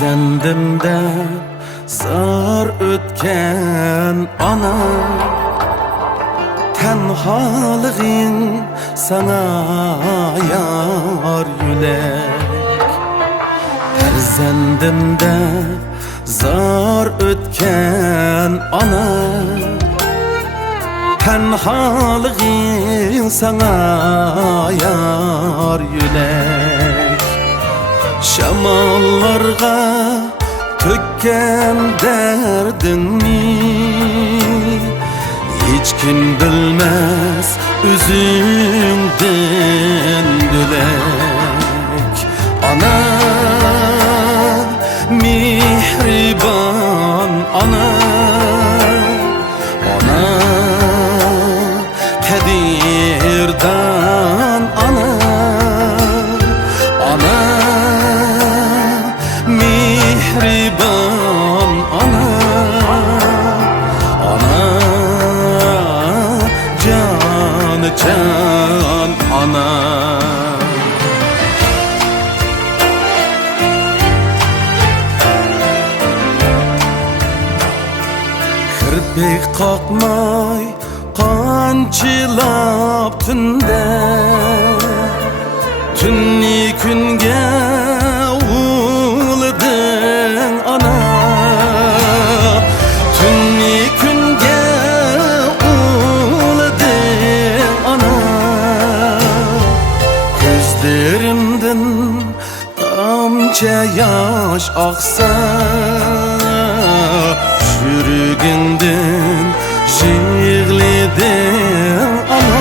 Farzandimda zor o'tgan ona, tenhalig'ing sana yor yülek. Farzandimda zor o'tgan ona, tenhalig'ing sana yor yülek. Şamallarga tökken derdini hiç kim bilmez üzünden dülek. Ana mihriban ana, ona kadirdan ana, ana mihriban ana, ana can can ana. Kirpik kalkmay kançılap tünde, tünni künge uğuldın ana, tünni künge uğuldın ana. Gözlerimden damça yaş aksa, yürügünden şiirlidim ana.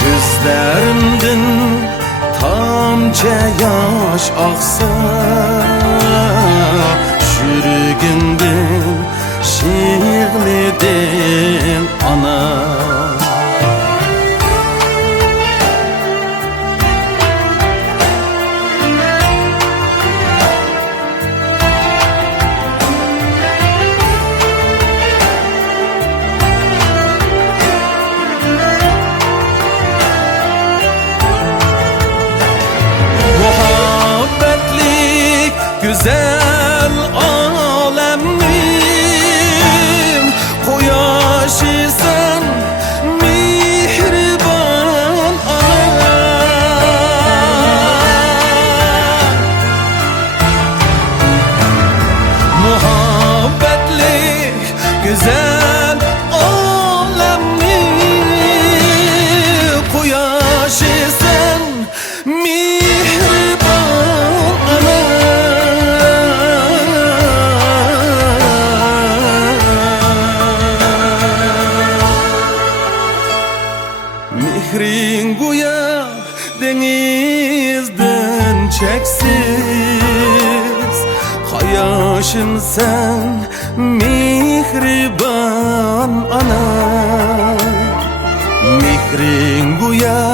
Gözlerimden tamca yaş aksa, yürügünden şiirlidim ana. Güzel alemim, koyaşı sen mihriban ana. Muhabbetlik güzel alemim, koyaşı sen mihriban ana. Mihrin guya denizden çeksiz, hayaşın sen mihriban ana. Mihrin guya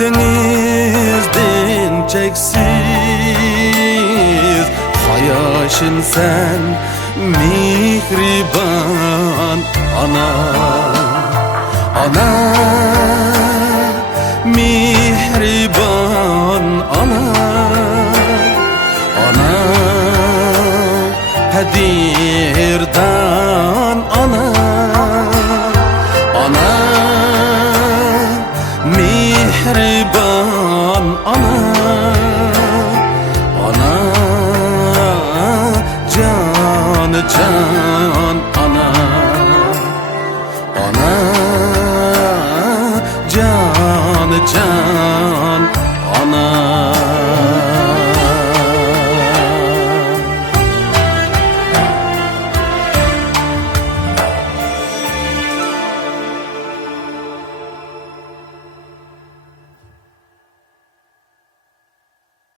denizden çeksiz, hayaşın sen mihriban ana. Ana mihriban ana, ana kadirdan ana, ana mihriban ana, ana can can ana, ana can can